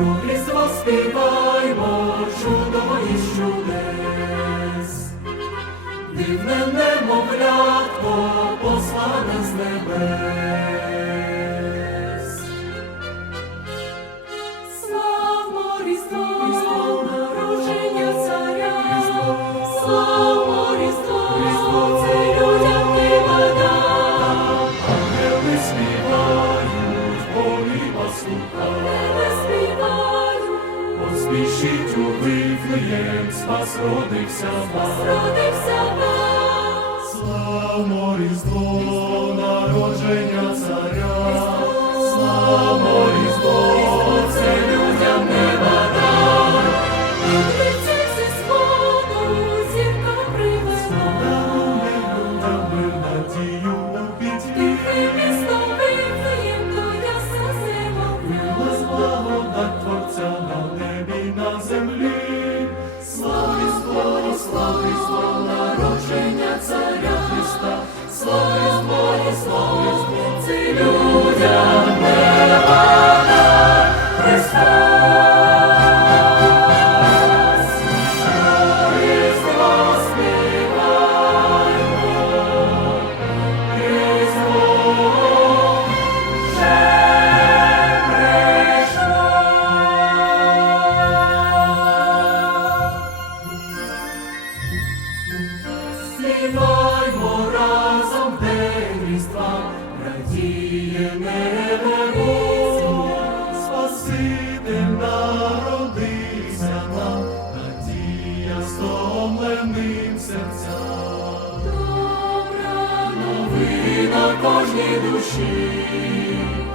Добрість воспіваймо, чудо із чудес, дивне немовлятко, послане з небес. Божу вифлеєм, спас родився вам, родився вам, славно різдво народження царя. Слава Господи, слава. Радіє небо, Спаситель народився нам, надія стомленим серцям. Добра новина кожній душі.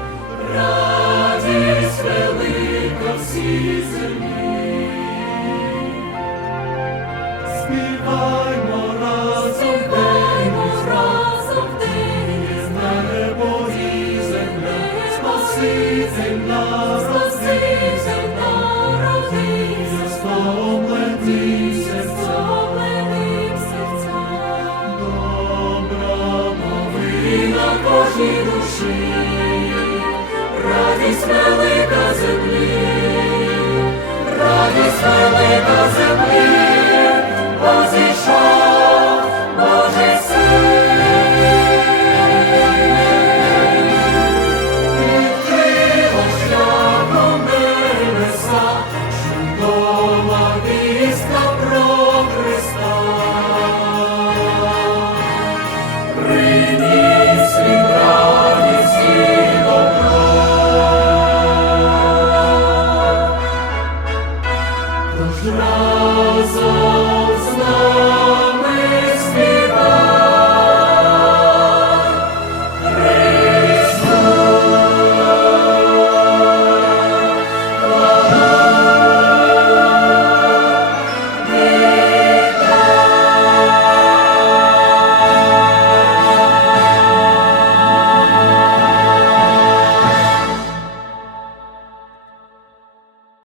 нашій душі, радість велика землі.